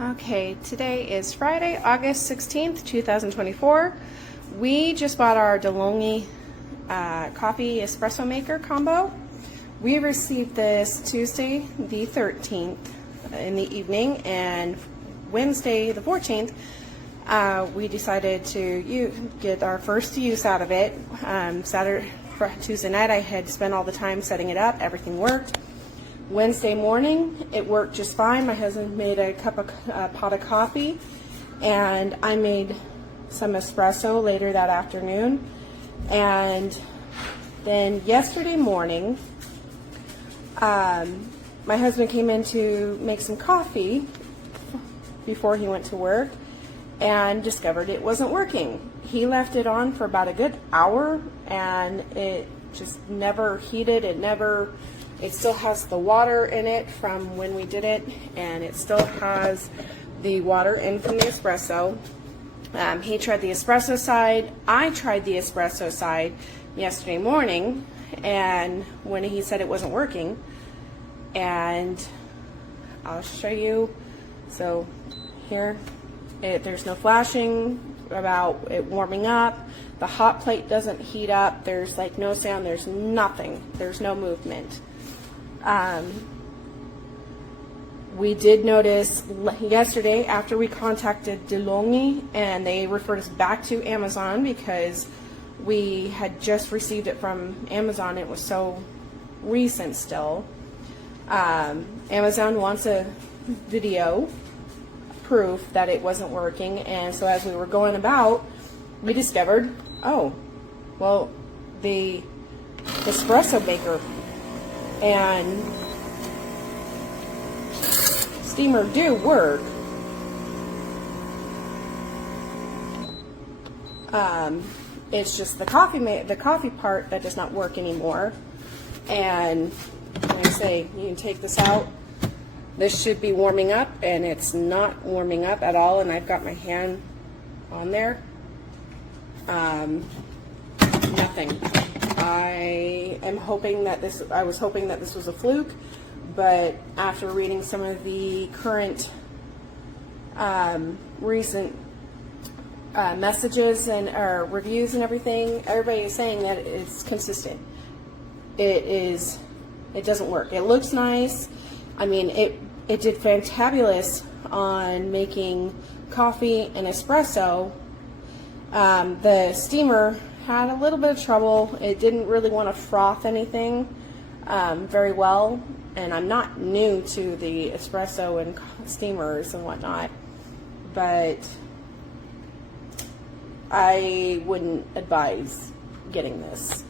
Okay, today is Friday, August 16th, 2024. We just bought our DeLonghi coffee espresso maker combo. We received this Tuesday the 13th in the evening, and Wednesday the 14th we decided to get our first use out of it. Tuesday night I had spent all the time setting it up, everything worked. Wednesday morning, it worked just fine. My husband made a pot of coffee, and I made some espresso later that afternoon. And then yesterday morning, my husband came in to make some coffee before he went to work and discovered it wasn't working. He left it on for about a good hour, and it just never heated. It still has the water in it from when we did it, and it still has the water in from the espresso. He tried the espresso side. I tried the espresso side yesterday morning, and when he said it wasn't working, and I'll show you. So here, there's no flashing about it warming up. The hot plate doesn't heat up. There's like no sound. There's nothing. There's no movement. We did notice yesterday after we contacted DeLonghi, and they referred us back to Amazon because we had just received it from Amazon. It was so recent still. Amazon wants a video proof that it wasn't working, and so as we were going about, we discovered, oh, well, the espresso maker and steamer do work. It's just the coffee part that does not work anymore. And like I say, you can take this out. This should be warming up, and it's not warming up at all. And I've got my hand on there. Nothing. I was hoping that this was a fluke, but after reading some of the current recent messages and reviews and everything, everybody is saying that it's consistent. It doesn't work. It looks nice. I mean, it did fantabulous on making coffee and espresso. The steamer had a little bit of trouble. It didn't really want to froth anything very well, and I'm not new to the espresso and steamers and whatnot, but I wouldn't advise getting this.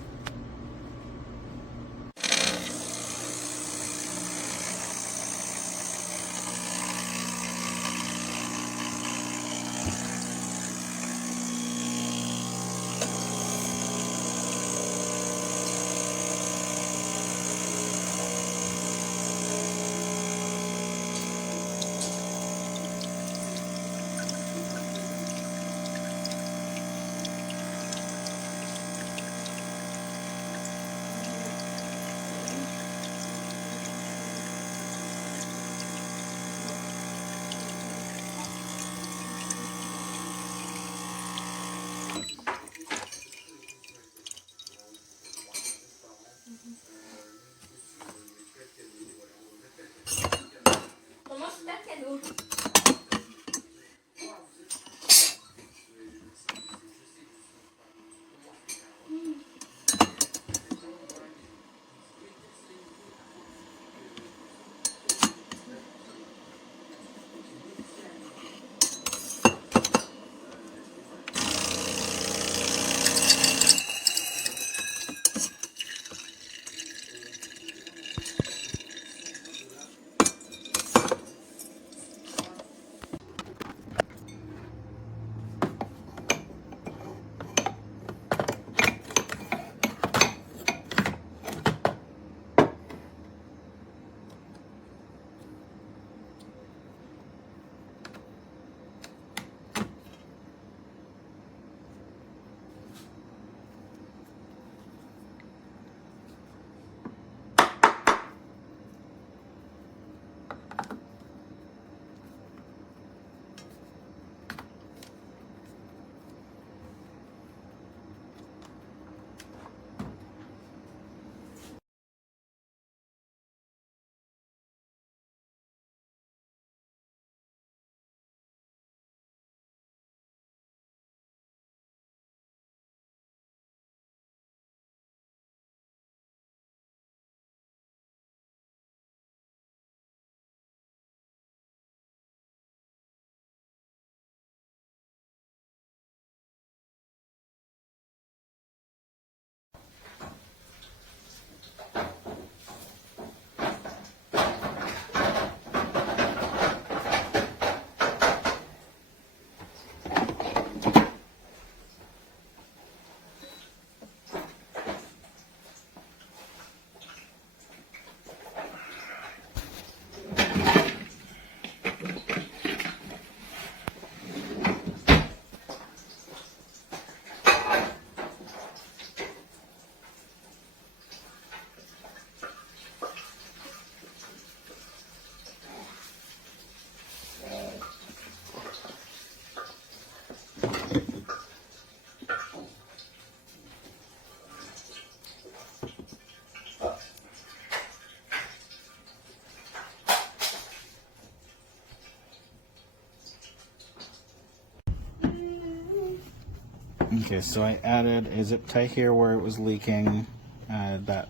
Okay, so I added a zip tie here where it was leaking. That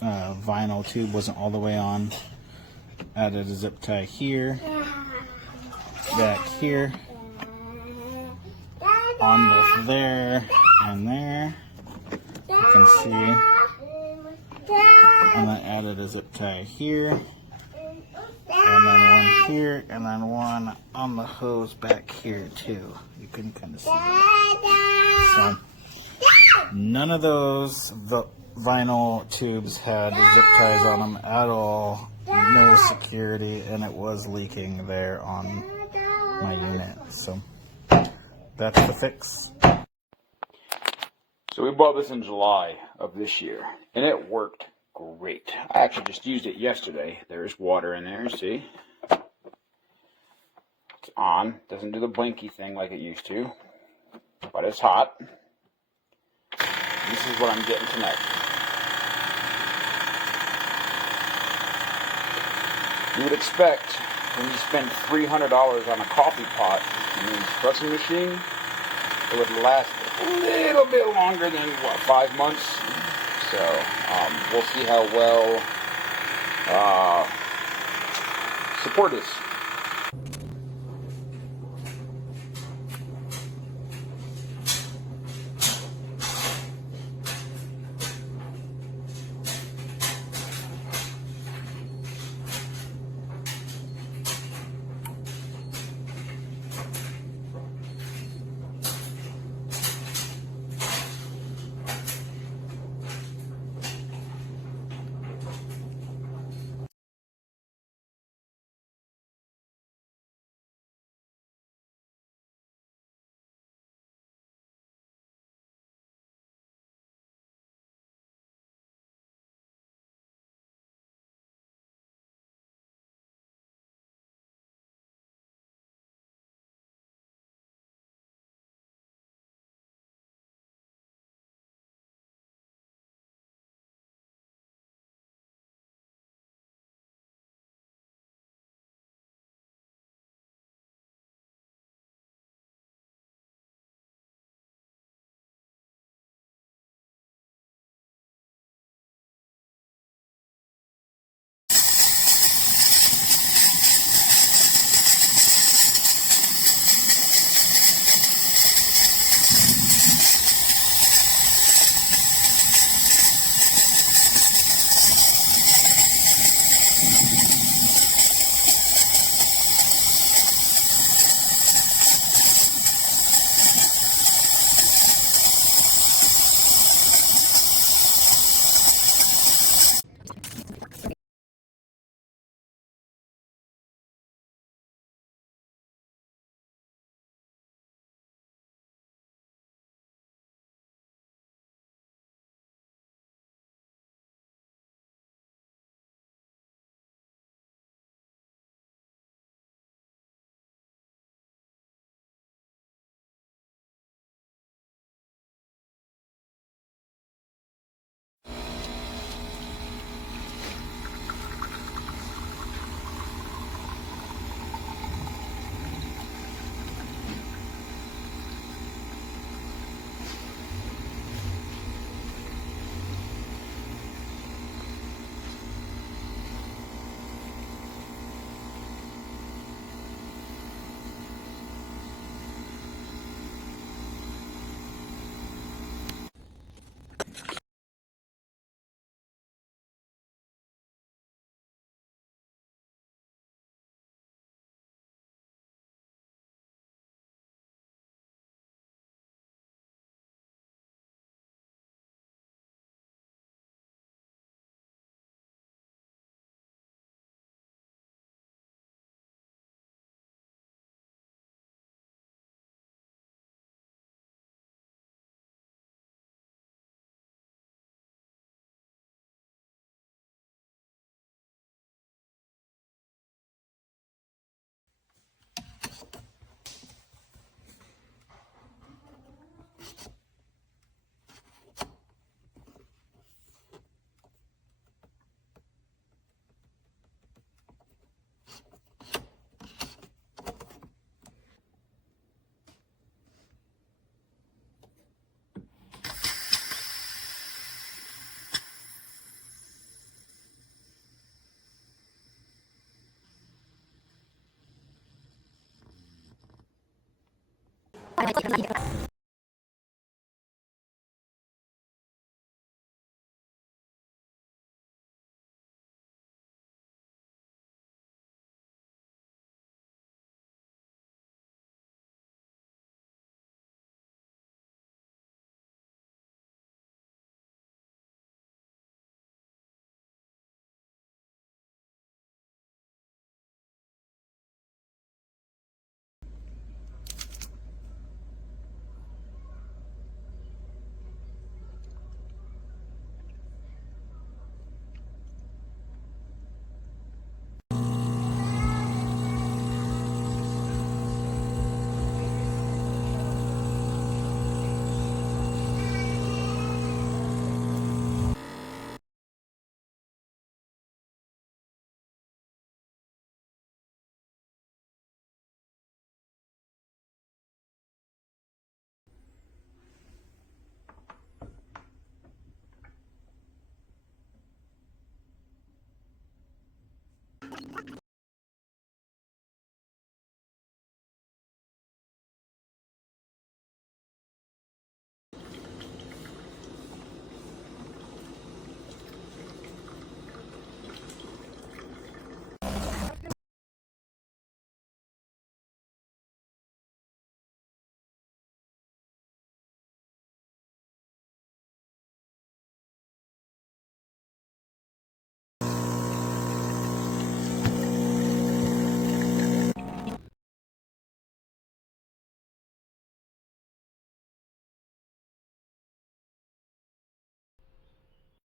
vinyl tube wasn't all the way on. Added a zip tie here, back here, on this there, and there. You can see. And I added a zip tie here, and then one here, and then one on the hose back here too. You can kind of see that. So none of those vinyl tubes had zip ties on them at all. No security, and it was leaking there on my unit. So that's the fix. So we bought this in July of this year, and it worked great. I actually just used it yesterday. There's water in there, see? It's on. Doesn't do the blinky thing like it used to, but it's hot. This is what I'm getting tonight. You would expect when you spend $300 on a coffee pot and an espresso machine, it would last a little bit longer than, 5 months? So, we'll see how well support is.